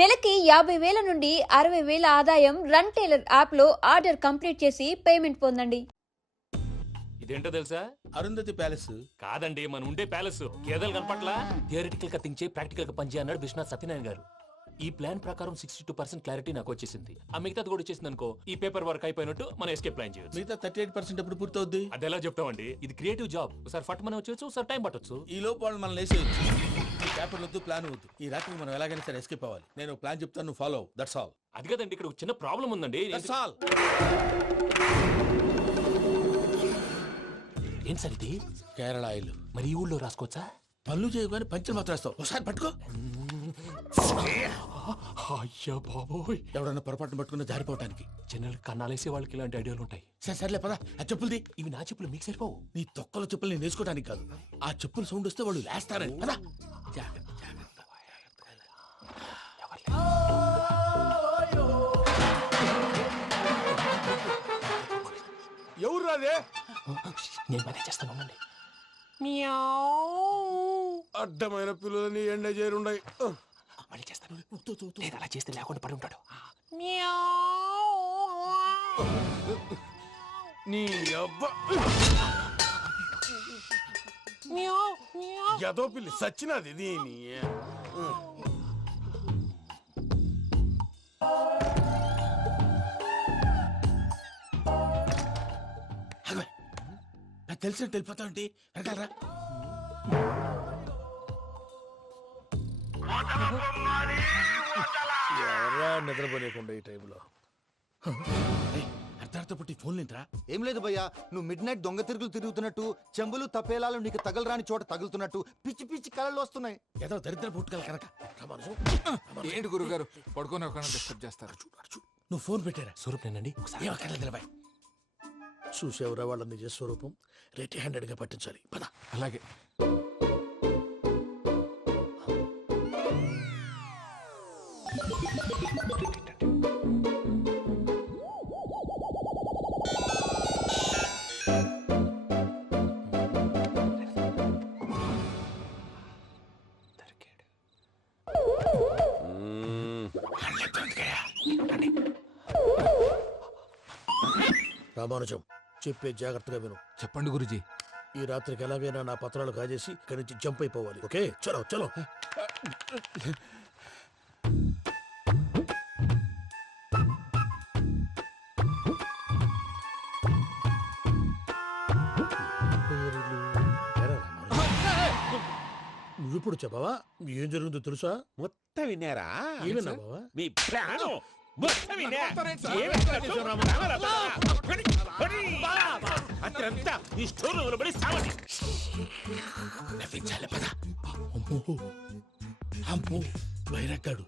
నెలకి 50,000 నుండి 60,000 ఆదాయం రన్ టైలర్ యాప్ లో ఆర్డర్ కంప్లీట్ చేసి పేమెంట్ పొందండి. ఇదేంటో తెలుసా? అరుంధతి ప్యాలెస్ కాదండి, మన ఉండే ప్యాలెస్. గేదెలు కనపట్లా? థియరిటికల్ గా థింక్ చేయి, ప్రాక్టికల్ గా పనిచేయి అన్నాడు విశ్వనాథ్ సత్యనారాయణ గారు. ఈ ప్లాన్ ప్రకారం 62% క్లారిటీ నాకు వచ్చేసింది. ఆ మిగతాది కూడా వచ్చేసింది అనుకో, ఈ పేపర్ వర్క్ అయిపోయినట్టు మనం ఎస్కేప్ ప్లాన్ చేయొచ్చు. మిగతా 38% ఎప్పుడు పూర్తవుద్ది? అది ఎలా చెప్తామండి? ఇది క్రియేటివ్ జాబ్. ఒకసారి ఫట్ మనం వచ్చేచ్చు, ఒకసారి టైం పట్టొచ్చు. ఈ లోపు వాళ్ళు మనం లేసేయచ్చు. ఈ పేపర్ వద్దు, ప్లాన్ వద్దు. ఈ రాత్రికి మనం ఎలాగైనా సరే ఎస్కేప్ అవ్వాలి. నేను ప్లాన్ చెప్తాను, నువ్వు ఫాలో. That's all. అది కదండి, ఇక్కడ ఒక చిన్న ప్రాబ్లం ఉందండి. That's all. ఏం సార్ ఇది? కేరళ ఆయిల్. మరి ఈ ఊళ్ళో రాసుకోవచ్చా? పనులు చేయగానే పంచలు మాత్రం వేస్తావు. ఒకసారి పట్టుకో. అయ్యా బాబోయ్, ఎవడన్నా పొరపాటున పట్టుకున్న జారిపోవటానికి. జనరల్ కన్నాలేసే వాళ్ళకి ఇలాంటి ఐడియాలు ఉంటాయి. సర్లే పదా, ఆ చెప్పులది. ఇవి నా చెప్పులు, మీకు సరిపోవు. నీ తొక్కల చెప్పులు నేను వేసుకోవడానికి కాదు, ఆ చెప్పులు సౌండ్ వస్తే వాళ్ళు లేస్తారని. పదా. ఎవరు రాదే? నేను మేనేజ్ చేస్తాను, ఉండండి. అడ్డమైన పిల్లలని ఎండ చేరుండయి. మళ్ళీ చేస్తాను. లేదు, అలా చేస్తే లేకుండా పడి ఉంటాడు. నీ అబ్బ ఎదో పిల్లి సచ్చినది దీని. నాకు తెలిసినట్టు వెళ్ళిపోతావంటి. వెనకాలరా. ఎవరా నిద్రపోలేకుండా ఈ టైంలో? అర్ధార్థ పుట్టి ఫోన్ లేంట్రా. ఏం లేదు భయ్యా, నువ్వు మిడ్ నైట్ దొంగ తిరుగులు తిరుగుతున్నట్టు, చెంబులు తపేలాలు నీకు తగలరాని చోట తగులుతున్నట్టు పిచ్చి పిచ్చి కళలు వస్తున్నాయి. ఏదో దరిద్ర పుట్టుకల కనుక. ఏంటి గురుగారు పడుకొని ఒక డిస్టర్బ్ చేస్తారు? నువ్వు ఫోన్ పెట్టారా? స్వరూప్ నేనండి. ఒకసారి ఏమక్కర్లేదు నిలబాయ్. చూసేవరా వాళ్ళ నిజ స్వరూపం. రెట్టి హ్యాండెడ్ గా పట్టించాలి. పద. అలాగే. రామానుజం, చెప్పే జాగ్రత్తగా విను. చెప్పండి గురుజీ. ఈ రాత్రికి ఎలాగైనా నా పత్రాలు కాజేసి ఇక్కడి నుంచి జంప్ అయిపోవాలి. ఓకే, చలో చలో. నువ్విప్పుడు చెప్పవా? ఏం జరుగుతుందో తెలుసా? మొత్తం విన్నారా? ఏమన్నా బావా? మీ ప్లాన్ మొత్తం విన్నా. అత్రంతా ఈ స్టోర్ రూమ్ లో పడి సావండి. నవ్వించాలి. పద. అమ్మో అమ్మో, వైరక్కాడు.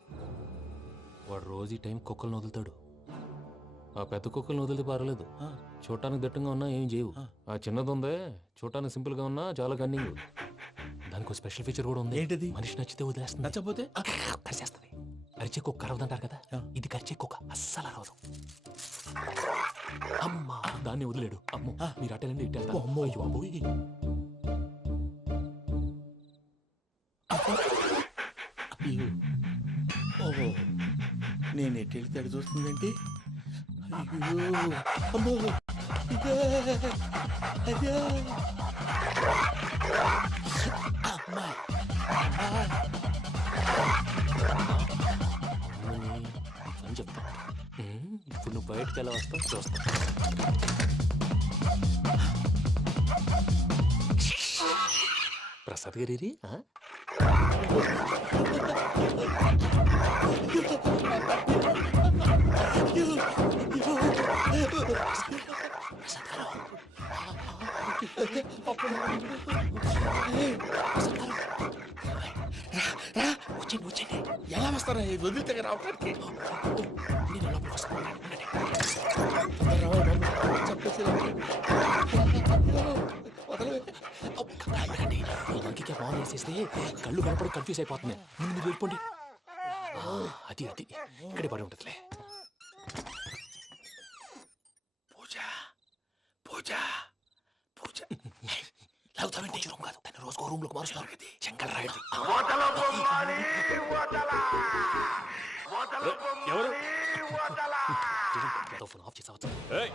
వాడు రోజు ఈ టైం కుక్కలను వదులుతాడు. ఆ పెద్ద కుక్కలను వదిలితే పర్వాలేదు, చూడటానికి దట్టంగా ఉన్నా ఏం చేయవు. ఆ చిన్నది ఉందే, చూడటానికి సింపుల్ గా ఉన్నా చాలా గన్నింగ్. దానికి స్పెషల్ ఫీచర్ కూడా ఉంది. ఏంటిది? మనిషి నచ్చితే వదిలేస్తుంది, నచ్చపోతే కరిచేస్తుంది. అరిచే కుక్క అరవదంటారు కదా, ఇది కరిచే కుక్క అస్సలు అరవదు. అమ్మా, దాన్ని వదిలేడు. అమ్మో, మీరు అటెండి ఇటు వెళ్తారు. అమ్మో. అయ్యో అబ్బోయ్. ఓహో, నేను ఎటు వెళ్తే అటు చూస్తుందేంటి? అయ్యో అమ్మో, ఇదే, అదే. అమ్మా. అని చెప్తా. ఇప్పుడు నువ్వు బయటకు ఎలా వస్తావు చూస్తా. ప్రసాద్ గారి వచ్చండి వచ్చండి. ఎలా వస్తారా? వదిలితే రావడానికి. నేను లోపలికి వస్తాను. ఇంకే బాగా వేసేస్తే కళ్ళు కనపడి కన్ఫ్యూజ్ అయిపోతున్నాయి. ముందు మీరు వెళ్ళిపోండి. అది అది ఇక్కడే పడి ఉంటుందిలే. పూజ పూజ పూజ. లాగుతామంటే రూమ్ కాదు, తన రోజుకో రూమ్ లోకి మారుస్తున్నారు కదా. చెంగల్ రాయడు. ఫోన్ ఆఫ్ చేసావచ్చు. ఏయ్,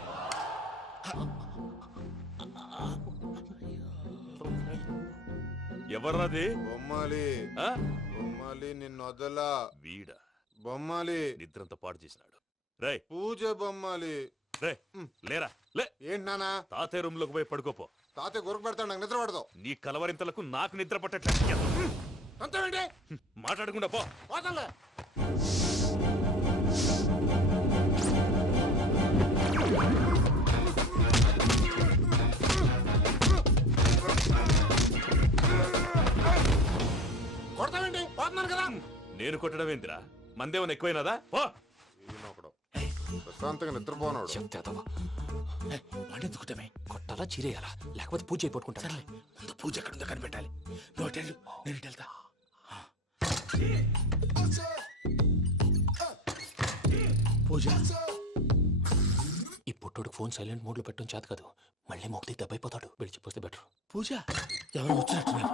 ఎవర్రాది? బొమ్మాలి ఆ? బొమ్మాలి నిన్ను వదలా వీడా బొమ్మాలి నిద్రంతా పాడు చేసినాడు. రేయ్ పూజ బొమ్మాలి రే, లేరా లే. ఏంటి నానా తాతయ్య రూమ్ లోకి పోయి పడుకోపో. తాతయ్య గురకు పెడతాడు నాకు నిద్ర పడతావు నీ కలవరింతలకు నాకు నిద్ర పట్టట్లేదు. అంతేంటి మాట్లాడకుండా పో. పోతాలే కొడతావేంటి పోతున్నాను కదా నేను కొట్టడం ఏంటిరా? మందేమన్నా ఎక్కువైనదా? పో. ఈయనొకడు ప్రశాంతంగా నిద్రపోనాడు చెప్తేదవా వాడెందుకుంటామే కొట్టాలా చీరేయాలా లేకపోతే పూజ అయిపోట్టుకుంటా. ముందు పూజ ఎక్కడుందో కనిపెట్టాలి. నువ్వు అటెళ్ళు, నేను ఇటు వెళ్తా. పూజ ఈ పుట్టోడు ఫోన్ సైలెంట్ మోడ్ లో పెట్టడం చేత కాదు. మళ్ళీ మొక్కి దెబ్బైపోతాడు. వెళ్ళి చెప్పొస్తే బెటర్. పూజ ఎవరు వచ్చినట్టున్నారు.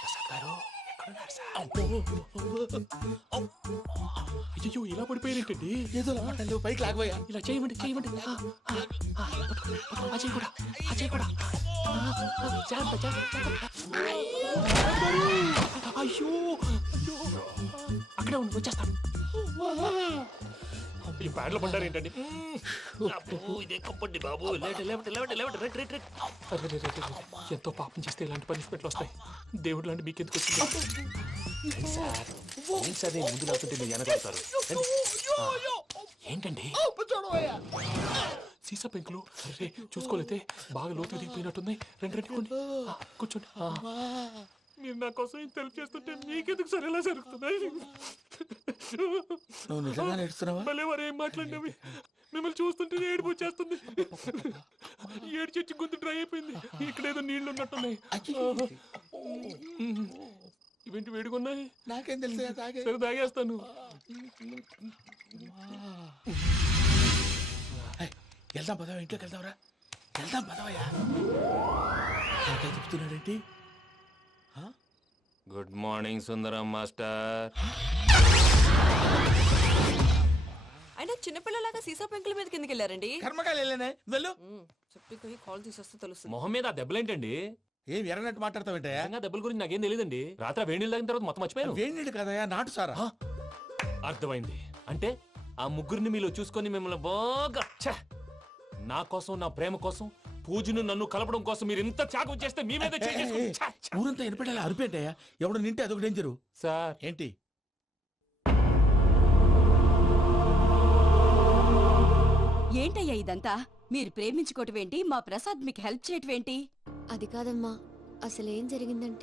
ప్రసాద్ గారు ఎక్కడున్నారు సార్? అయ్యో ఇలా పడిపోయారేంటండి? ఏదో మాట్లాడలేవు, పైకి లాగబోయా. ఇలా చేయమండి చేయమండి. అజయ్ కూడా అజయ్ కూడా జాగ్రత్త, జాగ్రత్త. అయ్యో అక్కడే ఉండి వచ్చేస్తాను. ఈ బ్యాడ్లో పడ్డారు ఏంటండి? ఇదే కంపండి బాబు. ఎంతో పాపం చేస్తే ఇలాంటి పనిష్మెంట్లు వస్తాయి. దేవుడు లాంటి మీకెందుకు వచ్చింది సార్? ముందు లేకుంటే మీరు వెనకాడతారు. ఏంటండి సీసా పెంకులు? అరే చూసుకోలేతే బాగా లోతు దిగిపోయినట్టున్నాయి. రెండు రెండు కూర్చోండి. మీరు నా కోసం ఇంత హెల్ప్ చేస్తుంటే మీకెందుకు సరే ఎలా జరుగుతున్నాయి? నువ్వు నిజంగా నేర్చుతున్నావా? మళ్ళీ వారు ఏం మాట్లాడినవి మిమ్మల్ని చూస్తుంటే ఏడుపు వచ్చేస్తుంది. ఏడు చెట్టు గొంతు డ్రై అయిపోయింది. ఇక్కడ ఏదో నీళ్లు ఉన్నట్టున్నాయి. ఇవేంటి వేడుకున్నాయి? నాకేం తెలుసు, తాగే. సరే తాగేస్తాను. వెళ్దాం పదవా, ఇంట్లోకి వెళ్దాంరా. వెళ్దాం పదవయ్యా. నాకే చెప్తున్నాడేంటి? గుడ్ మార్నింగ్ సుందరం మాస్టర్. అయినా చిన్నపిల్లలాగా సీసా పెంకుల మీద కిందకి వెళ్ళారండి. కర్మకాయలు వెళ్ళానే, వెళ్ళు. చెప్పి కాల్ తీసేస్తే తెలుస్తుంది. మొహం మీద ఆ దెబ్బలేంటండి? ఏం ఎర్రనట్టు మాట్లాడతావేంటయ్యా? నిజంగా దెబ్బల గురించి నాకేం తెలియదండి. రాత్రి వేడి నీళ్ళు తాగిన తర్వాత మొత్తం మర్చిపోయాను. వేణిడు కదయ్యా, నాటు సారా. అర్థమైంది. అంటే ఆ ముగ్గురిని మీలో చూసుకొని మిమ్మల్ని బాగా నా కోసం, నా ప్రేమ కోసం, పూజను నన్ను కలపడం కోసం మీరు ఇంత త్యాగం చేస్తే మీ మీద ఊరంతా వినపడేలా అరిపేంటయ్యా. ఎవడు నింటే అదొక డేంజరు. సార్ ఏంటి? ఏంటయ్యా ఇదంతా? మీరు ప్రేమించుకోవటం ఏంటి? మా ప్రసాద్ మీకు హెల్ప్ చేయటం ఏంటి? అది కాదమ్మా, అసలేం జరిగిందంటే